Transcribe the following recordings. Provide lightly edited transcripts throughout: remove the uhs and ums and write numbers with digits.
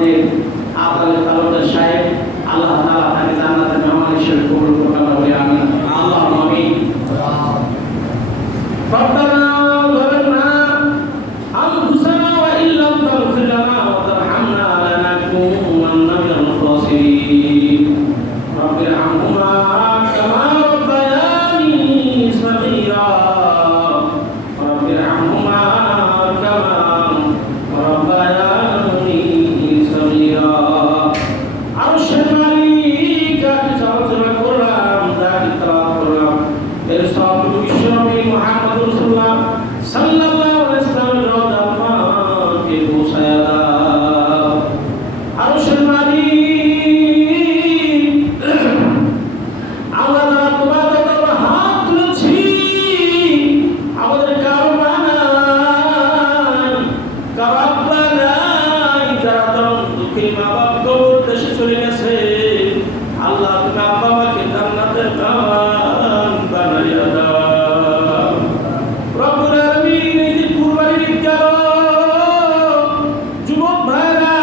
আমাদের আদালত তালুকদার সাহেব, আল্লাহ তাআলা তাকে জান্নাতের মেহমান হিসেবে কবুল করুন, বলি আমিন। আল্লাহুম্মা আমিন। ربنا ظلمنا أنفسنا وإن لم تغفر لنا وترحمنا لنكونن من الخاسرين رب ارحمهما كما ربياني صغيرا رب ارحمهما كما ربياني صغيرا আরশের মালিক আজ আলোচনা করলাম, দাঁড়িয়ে তেলাওয়াত করলাম এর সব বিশ্বনবী মুহাম্মদ রাসূলুল্লাহ সাল্লাল্লাহু আলাইহি ওয়াসাল্লামের রওজা পাকে পৌঁছায়া দাও। আরশের মালিক আমরা যারা তোমার দরবারে হাত তুলেছি, আমাদের কারো মা নাই, কারো আব্বা নাই, যারা দুঃখী মা বাবা কবর দেশে চলে গেছে, আল্লাহ তুমি আব্বা মাকে জান্নাতের মেহমান বানাইয়া দাও। রব্বুল আলামিন এই যে কুরবানির ঈদ গেল, যুবক ভাইরা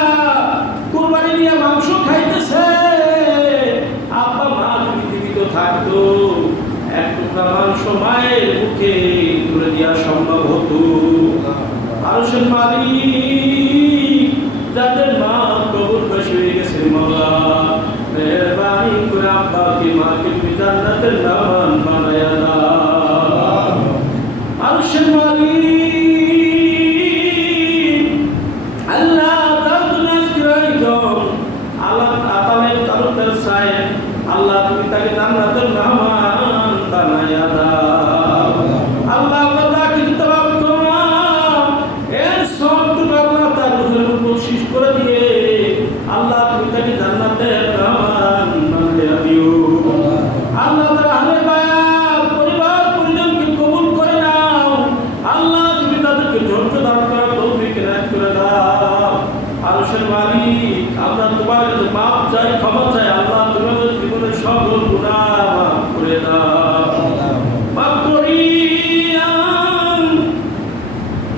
কুরবানি নিয়ে মাংস খাইতেছে, আব্বা মা যদি জীবিত থাকতো এক টুকরা মাংস মায়ের মুখে তুলে দেওয়া সম্ভব হতো। আরশের মালিক যাদের মা কবরবাসী হয়ে গেছে, মাওলা মেহেরবানি করে আব্বাকে মাকে তুমি জান্নাতের মেহমান বানায়া দাও। আরশের মালিক আল্লাহ আল্লাহ আতালের তালুকদার সাহেব, আল্লাহ তুমি তাকে জান্নাতের মেহমান বানায়া দাও। আল্লাহ তাকে তওয়াব করো, এর সবটুকু আল্লাহ তার রূহের উপর শীষ করে দিয়ে আল্লাহ তুমি তাকে জান্নাতের মেহমান বানায়া দিও। আল্লাহ তার আহলে বায়াত পরিবার পরিজনকে কবুল করে নাও। আল্লাহ তুমি তাদেরকে ধৈর্য দান করার তৌফিক এনায়েত করে দাও। আরশের মালিক আমরা তোমার কাছে মাপ চাই, ক্ষমা চাই, আল্লাহ তুমি আমাদের জীবনের সকল গুনাহ মাফ করে দাও। মাফ করিয়া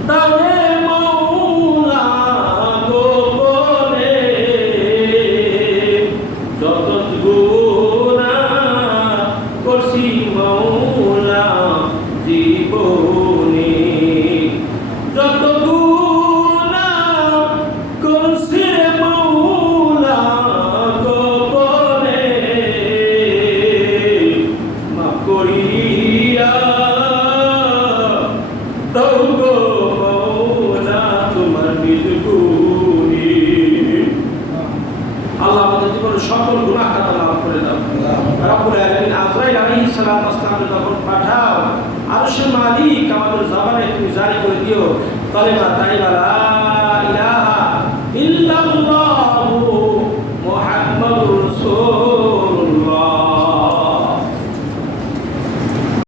দাও রে মাওলা গোপনে, যত গুনাহ করছি মাওলা জীবনে, যত গুনাহ করছি মাওলা গোপনে, মাফ করিয়া দাও গো মাওলা তোমার নিজ গুণে। আল্লাহ আমাদের জীবনের সকল গুনাহ খাতা মাফ করে দাও। রব্বুল আলামিন আজরাইল আলাইহিস সালাম আসলামকে যখন পাঠাও, আরশের মালিক আমাদের জবানে তুমি জারি করে দিও কালেমা তাইবা লা